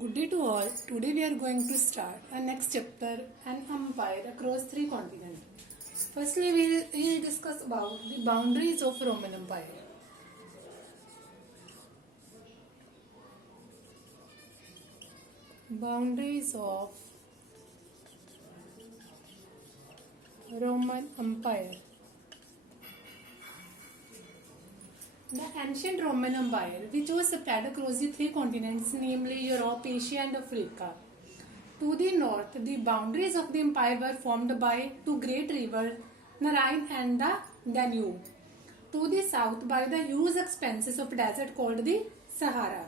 Good day to all. Today we are going to start our next chapter, an empire across three continents. Firstly, we will discuss about the boundaries of Roman Empire. Boundaries of Roman Empire. The ancient Roman Empire, which was spread across the three continents, namely Europe, Asia, and Africa. To the north, the boundaries of the empire were formed by two great rivers, the Rhine and the Danube. To the south, by the huge expanses of desert called the Sahara.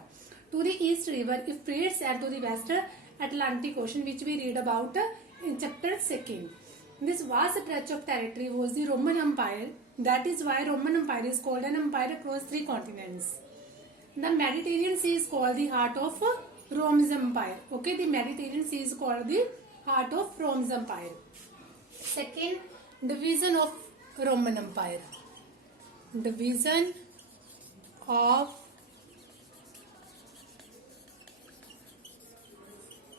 To the east, river Euphrates, and to the west, Atlantic Ocean, which we read about in chapter 2. This vast stretch of territory was the Roman Empire. That is why Roman Empire is called an empire across three continents. The Mediterranean Sea is called the heart of Rome's empire. Okay, the Mediterranean Sea is called the heart of Rome's empire. Second, division of Roman Empire. Division of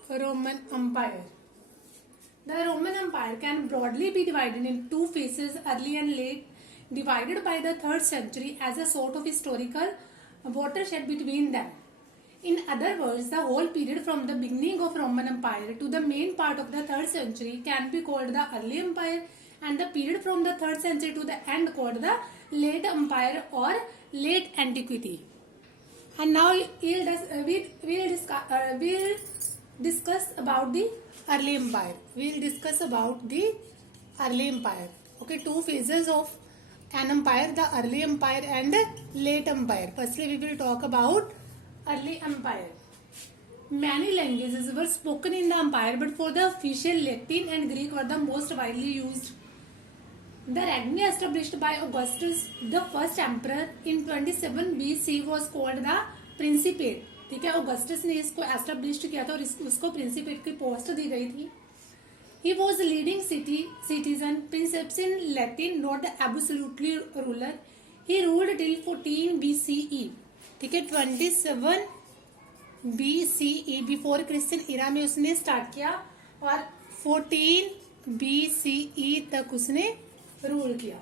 Roman Empire. The Roman Empire can broadly be divided in two phases, early and late, divided by the 3rd century as a sort of historical watershed between them. In other words, the whole period from the beginning of Roman Empire to the main part of the 3rd century can be called the early empire, and the period from the 3rd century to the end called the late empire or late antiquity. And now we'll discuss about the early empire. We'll discuss about the early empire. Okay, two phases of an empire, the early empire and late empire. Firstly, we will talk about early empire. Many languages were spoken in the empire, but for the official Latin and Greek were the most widely used. The regnum established by Augustus, the first emperor in 27 BC was called the Principate. ठीक है, Augustus ने इसको establish किया था और उसको प्रिंसिपेट की post दी गई थी. He was a leading citizen, princeps in Latin, not absolutely ruler. He ruled till 14 BCE. ठीक है, 27 BCE बिफोर क्रिश्चियन इरा में उसने स्टार्ट किया और 14 BCE तक उसने रूल किया.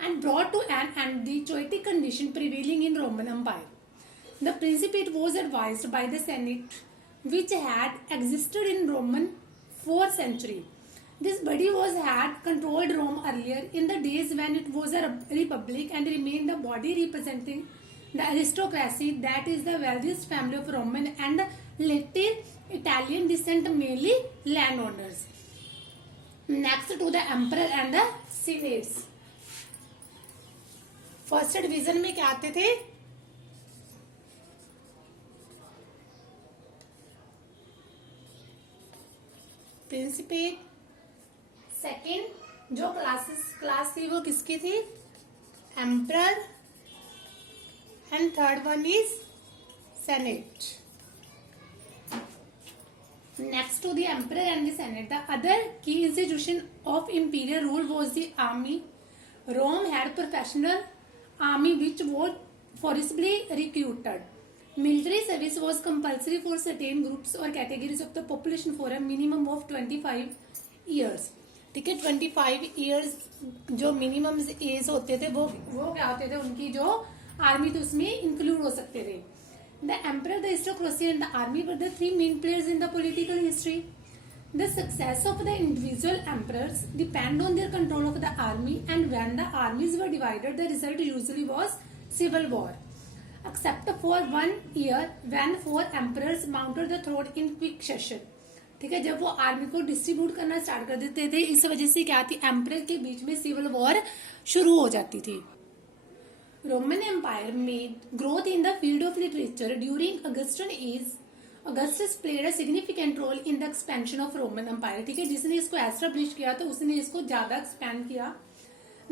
And brought to an end the chaotic condition prevailing in Roman Empire. The Principate was advised by the Senate, which had existed in Roman 4th century. This body had controlled Rome earlier in the days when it was a republic and remained the body representing the aristocracy, that is the wealthiest family of Roman and later Italian descent, mainly landowners. Next to the emperor and the senates. First division में क्या आते थे? प्रिंसिपेट. Second जो class थी वो किसकी थी? Emperor. And third one is senate. Next to the emperor and the senate, the other key institution of imperial rule was the army. Rome had professional army which was forcibly recruited. Military service was compulsory for certain groups or categories of the population for a minimum of 25 years. ठीक है, 25 years जो minimum age होते थे वो क्या होते थे? उनकी जो आर्मी थी उसमें इंक्लूड हो सकते थे. The emperor, the aristocracy and the army were the three main players in the political history. The success of the individual emperors depend on their control of the army, and when the armies were divided, the result usually was civil war. Except for 1 year when 4 emperors mounted the throne in quick succession. ठीक है, जब वो army को distribute करना start कर देते थे, इस वजह से क्या थी? एम्परर के बीच में सिविल वॉर शुरू हो जाती थी. Roman empire made growth in the field of literature during Augustan age. Augustus played a significant role in the expansion of Roman Empire. ठीक है, जिसने इसको एस्टेब्लिश किया तो उसने इसको ज्यादा एक्सपैंड किया.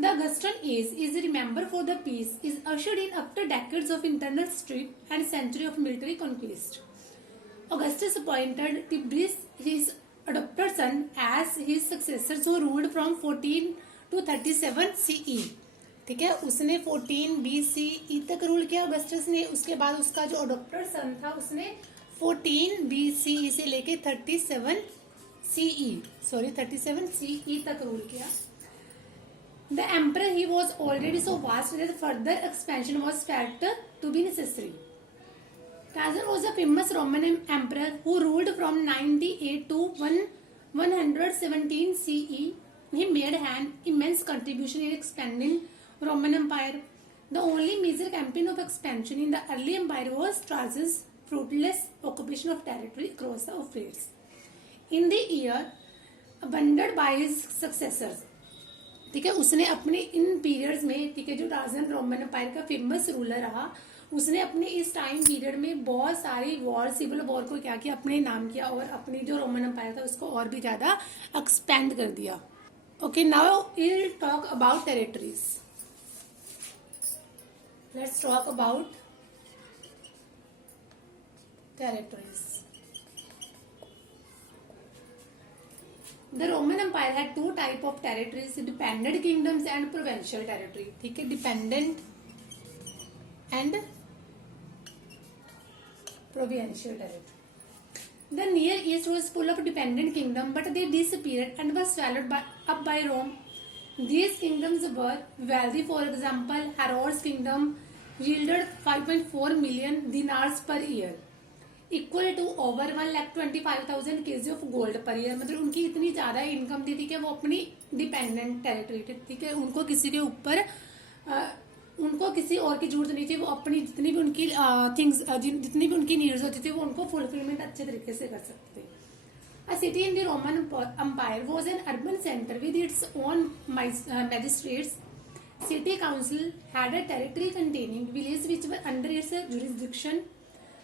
The Augustan age is remembered for the peace is ushered in after decades of internal strife and century of military conquest. Augustus appointed Tiberius, his adopted son, as his successor, who ruled from 14 to 37 CE. ठीक है, उसने 14 BCE तक rule किया Augustus ने. उसके बाद उसका जो अडॉप्टेड सन था उसने 14 BCE से लेके 37 CE तक रूल किया. The emperor he was already so vast that further expansion was felt to be necessary. Trajan was a famous Roman emperor who ruled from 98 to 117 CE. He made an immense contribution in expanding Roman Empire. The only major campaign of expansion in the early empire was Trajan's fruitless occupation of territory across the Euphrates. In the year abandoned by his successors. ठीक है, उसने अपने इन periods में, ठीक है, जो ट्राजन Roman empire का famous ruler रहा, उसने अपने इस टाइम पीरियड में बहुत सारी वॉर, सिविल वॉर को क्या किया, अपने नाम किया और अपनी जो रोमन एम्पायर था उसको और भी ज्यादा एक्सपेंड कर दिया. Okay, now will talk about territories. Let's talk about territories. The Roman Empire had two type of territories: dependent kingdoms and provincial territory. ठीक है, dependent and provincial territory. The Near East was full of dependent kingdom, but they disappeared and were swallowed up by Rome. These kingdoms were wealthy. For example, Herod's kingdom yielded 5.4 million dinars per year. Equal to over 1,25,000 kg of gold per year. मतलब उनकी इतनी ज्यादा income थी, ठीक है, वो अपनी dependent territory थी, ठीक है, उनको किसी के ऊपर उनको किसी और की जरूरत नहीं थी. वो अपनी जितनी भी उनकी थिंग्स, जितनी भी उनकी नीड्स होती थी वो उनको फुलफिलमेंट अच्छे तरीके से कर सकते थे. A city in the Roman Empire was an urban center with its own magistrates. City council had a territory containing villages which were under its jurisdiction.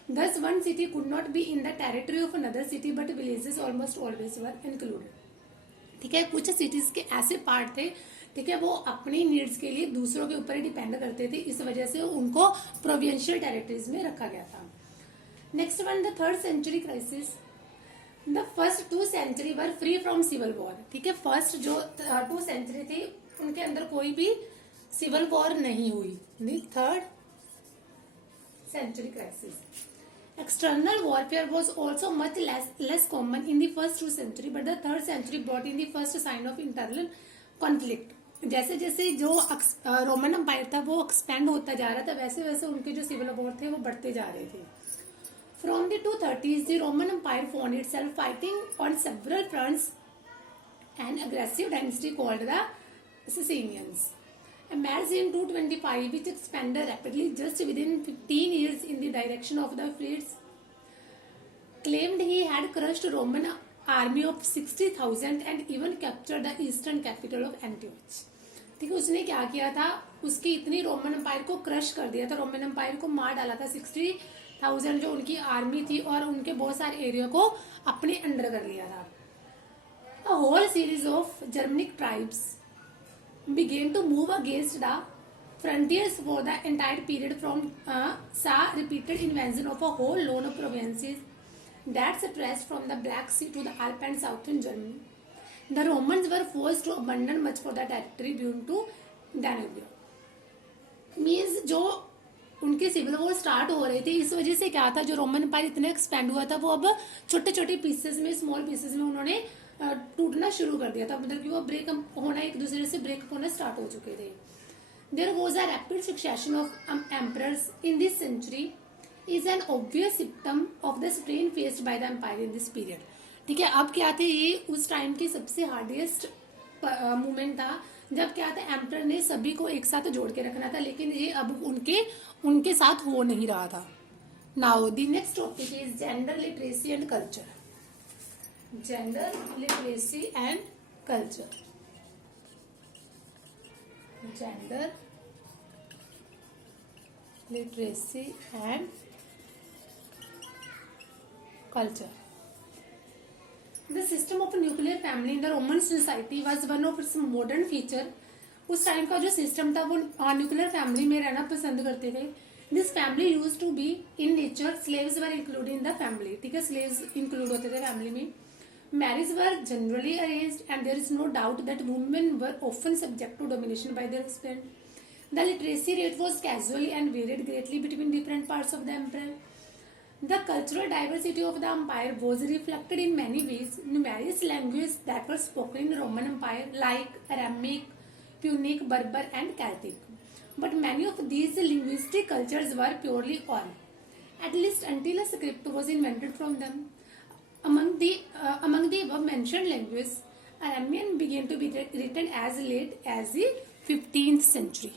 Thus, one city could not be in the territory of another city, but villages almost always were included. ठीक है, कुछ cities के ऐसे part थे, ठीक है, वो अपनी नीड्स के लिए दूसरों के ऊपर ही डिपेंड करते थे, इस वजह से उनको प्रोविंशियल टेरिटरीज में रखा गया था. Next one, the 3rd century crisis. The first 2 century were free from civil war. ठीक है, फर्स्ट जो 2 century थी उनके अंदर कोई भी सिविल वॉर नहीं हुई. The 3rd century crisis. External warfare was also much less common in the first 2 century, but the 3rd century brought in the first sign of internal conflict. जैसे जैसे जो रोमन एम्पायर था वो expand होता जा रहा था, वैसे वैसे उनके जो सिविल वॉर थे वो बढ़ते जा रहे थे. From the 230s, the Roman Empire found itself fighting on several fronts an aggressive dynasty called the Sassanians. Emerged in 225, which expanded rapidly just within 15 years in the direction of the Euphrates, claimed he had crushed Roman army of 60,000 and even captured the eastern capital of Antioch. ठीक है, उसने क्या किया था, उसकी इतनी Roman empire को crush कर दिया था, रोमन एम्पायर को मार डाला था. 60,000 जो उनकी आर्मी थी और उनके बहुत सारे एरिया को अपने अंडर कर लिया था. A whole series of Germanic tribes began to move against the frontiers for the entire period. From saw repeated invasion of a whole load of provinces that stretched from the Black Sea to the Alps and southern Germany. The Romans were forced to abandon much for the territory due to Danube. Means जो उनके civil war start हो रहे थे, इस वजह से क्या था, जो रोमन एम्पायर इतना एक्सपेंड हुआ था वो अब छोटे छोटे पीसेस में, स्मॉल पीसेस में उन्होंने टूटना शुरू कर दिया था. मतलब कि वो ब्रेक होना, एक दूसरे से ब्रेक होना स्टार्ट हो चुके थे. There was a rapid succession of emperors in this century is an obvious symptom of the strain faced by the empire in this period. ठीक है, अब क्या थे, ये उस टाइम की सबसे हार्डेस्ट मूवमेंट था जब क्या था, एम्परर ने सभी को एक साथ जोड़ के रखना था, लेकिन ये अब उनके साथ हो नहीं रहा था. Now the next topic is gender literacy and culture. Gender literacy and culture. Gender literacy and culture. The system of a nuclear family in the Roman society was one of its modern feature. उस time का जो system था वो nuclear family में रहना पसंद करते थे. This family used to be in nature. Slaves were included in the family. ठीक है, स्लेव्स इंक्लूड होते थे फैमिली में. Marriages were generally arranged, and there is no doubt that women were often subject to domination by their husband. The literacy rate was casual and varied greatly between different parts of the empire. The cultural diversity of the empire was reflected in many ways. Numerous languages that were spoken in Roman Empire, like Aramaic, Punic, Berber, and Celtic. But many of these linguistic cultures were purely oral, at least until a script was invented from them. Among the above mentioned languages, Aramean began to be written as late as the 15th century.